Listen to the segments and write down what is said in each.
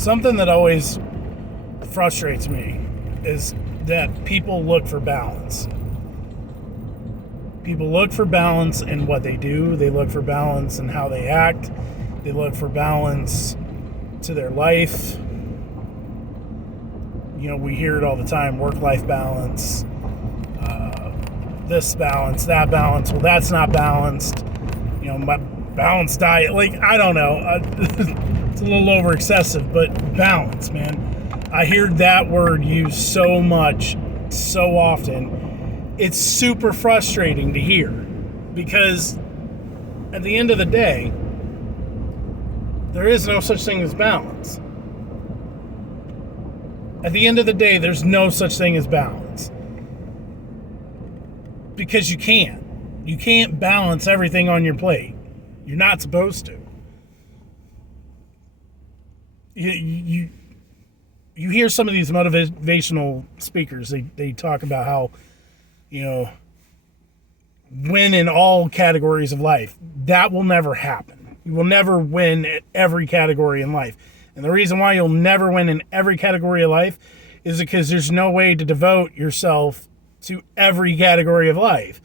Something that always frustrates me is that people look for balance. People look for balance in what they do. They look for balance in how they act. They look for balance to their life. We hear it all the time, work-life balance, this balance, that balance. Well, that's not balanced. My balanced diet, I don't know. It's a little over excessive, but balance, man. I hear that word used so much, so often. It's super frustrating to hear because at the end of the day, there is no such thing as balance. At the end of the day, there's no such thing as balance. Because you can't. You can't balance everything on your plate. You're not supposed to. You hear some of these motivational speakers, they talk about how, win in all categories of life. That will never happen. You will never win at every category in life. And the reason why you'll never win in every category of life is because there's no way to devote yourself to every category of life.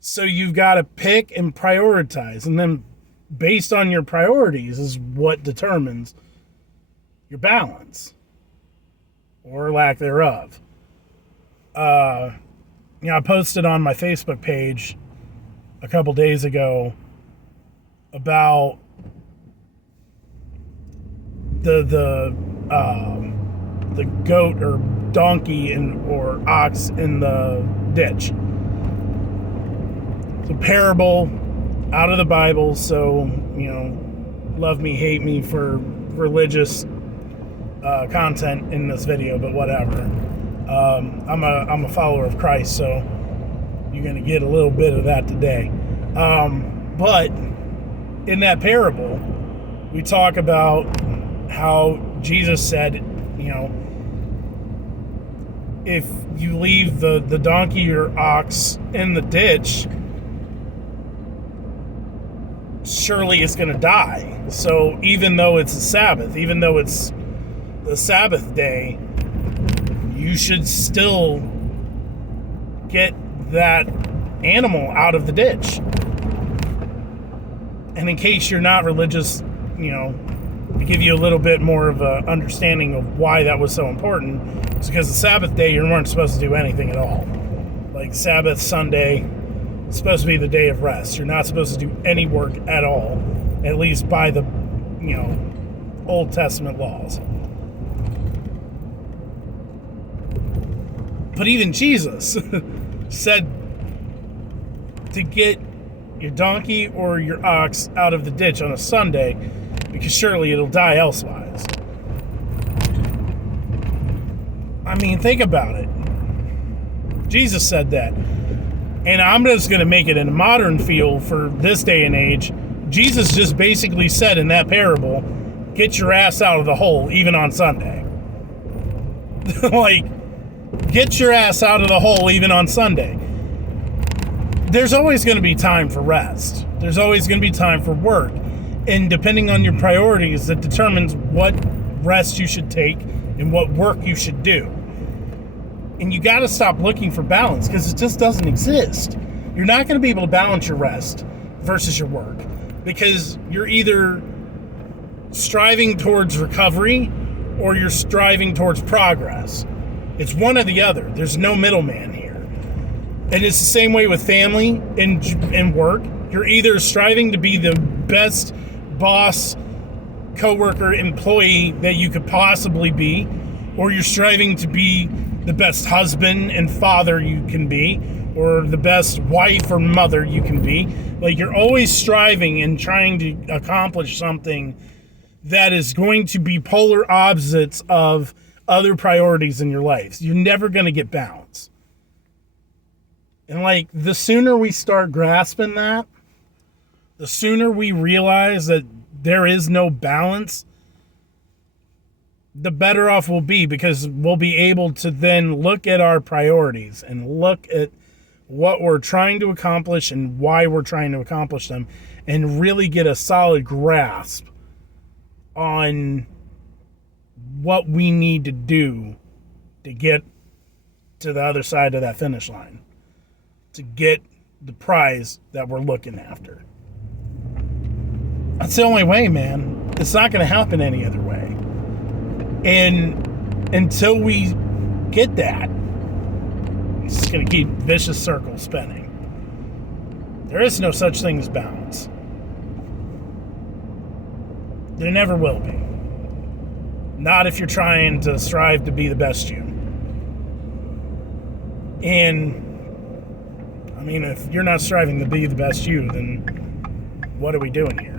So you've got to pick and prioritize. And then based on your priorities is what determines your balance or lack thereof. I posted on my Facebook page a couple days ago about the goat or donkey or ox in the ditch. It's a parable out of the Bible, so love me, hate me for religious content in this video, but whatever. I'm a follower of Christ, so you're gonna get a little bit of that today. But in that parable, we talk about how Jesus said, if you leave the donkey or ox in the ditch, surely it's going to die. So even though it's a Sabbath, even though it's the Sabbath day, you should still get that animal out of the ditch. And in case you're not religious, to give you a little bit more of a understanding of why that was so important, it's because the Sabbath day you weren't supposed to do anything at all. Like Sabbath Sunday, it's supposed to be the day of rest. You're not supposed to do any work at all, at least by the, Old Testament laws. But even Jesus said to get your donkey or your ox out of the ditch on a Sunday, because surely it'll die elsewise. I mean, think about it. Jesus said that. And I'm just going to make it in a modern feel for this day and age. Jesus just basically said in that parable, get your ass out of the hole, even on Sunday. Get your ass out of the hole, even on Sunday. There's always going to be time for rest. There's always going to be time for work. And depending on your priorities, that determines what rest you should take and what work you should do. And you got to stop looking for balance because it just doesn't exist. You're not going to be able to balance your rest versus your work because you're either striving towards recovery or you're striving towards progress. It's one or the other. There's no middleman here. And it's the same way with family and work. You're either striving to be the best boss, coworker, employee that you could possibly be, or you're striving to be the best husband and father you can be, or the best wife or mother you can be. You're always striving and trying to accomplish something that is going to be polar opposites of other priorities in your life. You're never going to get balance. And the sooner we start grasping that, the sooner we realize that there is no balance, the better off we'll be, because we'll be able to then look at our priorities and look at what we're trying to accomplish and why we're trying to accomplish them and really get a solid grasp on what we need to do to get to the other side of that finish line, to get the prize that we're looking after. That's the only way, man. It's not going to happen any other way. And until we get that, it's going to keep vicious circles spinning. There is no such thing as balance. There never will be. Not if you're trying to strive to be the best you. And, I mean, if you're not striving to be the best you, then what are we doing here?